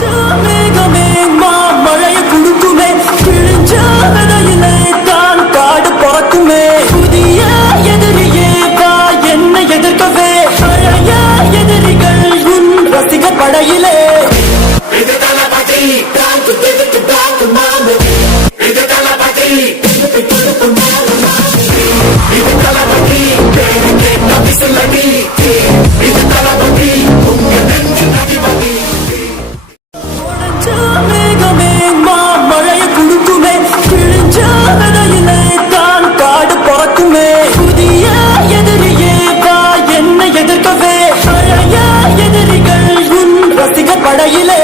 மேகமே மழைய குடுக்குமே, கிழிஞ்ச விதையிலே தான் காடு பறக்குமே. புதிய எதிரியே வா என்னை எதிர்க்கவே, பழைய எதிரிகள் உன் ரசிகர் படையிலே. மேகமே மழைய குடுக்குமே, கிழிஞ்ச விதையிலே தான் காடு பறக்குமே. புதிய எதிரியே வா என்னை எதிர்க்கவே, பழைய எதிரிகள் உன் ரசிகர் படையிலே.